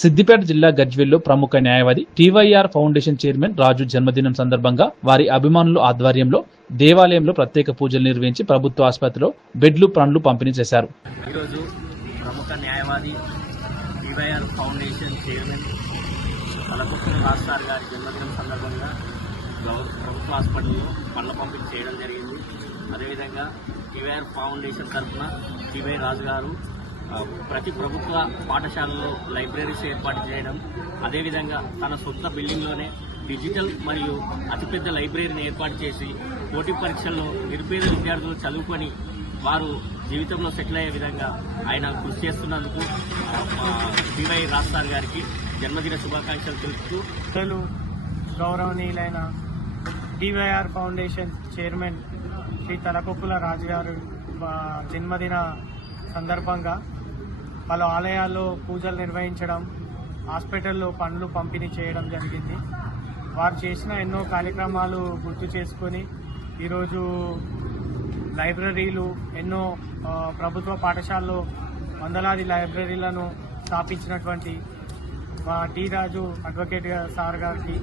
సిద్దిపేట జిల్లా గజ్వెల్లో ప్రముఖ న్యాయవాది టీవైఆర్ ఫౌండేషన్ చైర్మన్ రాజు జన్మదినం సందర్భంగా వారి అభిమానుల ఆధ్వర్యంలో దేవాలయంలో ప్రత్యేక పూజలు నిర్వహించి ప్రభుత్వ ఆసుపత్రిలో బెడ్లు ప్రాణులు పంపిణీ చేశారు అదేవిధంగా టీవైఆర్ ఫౌండేషన్ తరఫున టీవై రాజు గారు ప్రతి ప్రభుత్వ పాఠశాలలో లైబ్రరీస్ ఏర్పాటు చేయడం అదేవిధంగా తన సొంత బిల్డింగ్లోనే డిజిటల్ మరియు అతిపెద్ద లైబ్రరీని ఏర్పాటు చేసి పోటీ పరీక్షల్లో నిరుపేద విద్యార్థులు చదువుకొని వారు జీవితంలో సెటిల్ అయ్యే విధంగా ఆయన కృషి చేస్తున్నందుకు డివై రాస్తారు గారికి జన్మదిన శుభాకాంక్షలు తెలుపుతూ అసలు గౌరవనీయులైన DYR foundation chairman Shri Talakoppula Raju గారు జన్మదిన సందర్భంగా పలు ఆలయాల్లో పూజలు నిర్వహించడం హాస్పిటల్లో పనులు పంపిణీ చేయడం జరిగింది వారు చేసిన ఎన్నో కార్యక్రమాలు గుర్తు చేసుకొని ఈరోజు లైబ్రరీలు ఎన్నో ప్రభుత్వ పాఠశాలలో వందలాది లైబ్రరీలను స్థాపించినటువంటి మా టీ రాజు అడ్వకేట్ సార్ గారికి